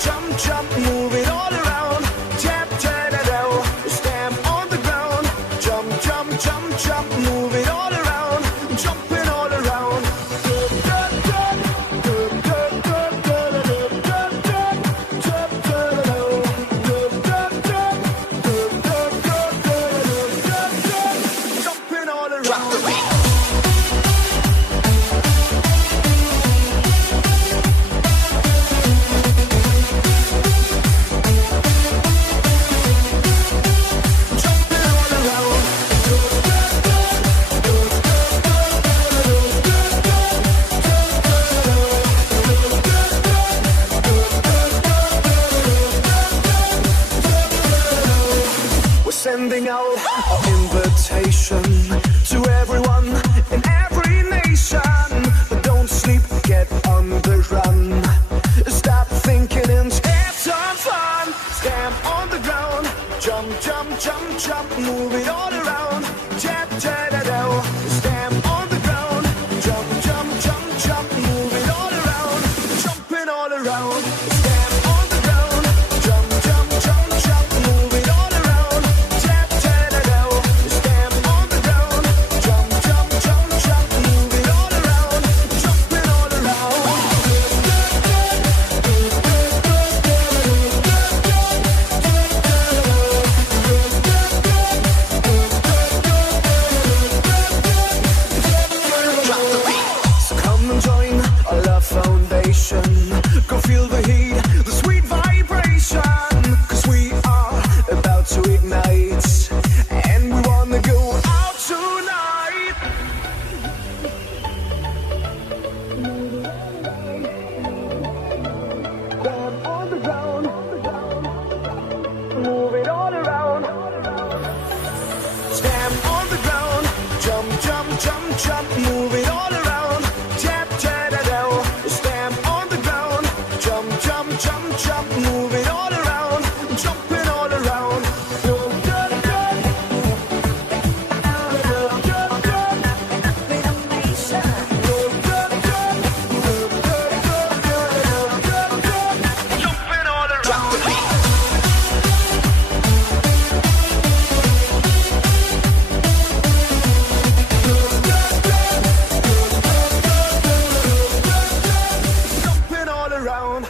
jump, jump, move it all around. Tap, tap, stamp on the ground. Jump, jump, jump, jump, move it all around. Jumping all around. Jumping all around. Drop the beat. Sending out our invitation to everyone in every nation. But don't sleep, get on the run. Stop thinking and have some fun. Stamp on the ground. Jump, jump, jump, jump. Move it all around. Tap, tap, stamp on the ground. Jump, jump, jump, jump. Move it all around. Jumping all around. Stamp on the ground. Jump, jump, jump, jump. Move it all around. Foundation, go feel the heat, the sweet vibration, 'cause we are about to ignite, and we wanna go out tonight. Stamp on the ground, move it all around. Stamp on the ground, jump, jump, jump, jump, move it all around. Tap, tap, stamp on the ground. Jump, jump, jump, jump, move it all around. Jumping all around. Jumping all around. Drop the beat. Jumping all around.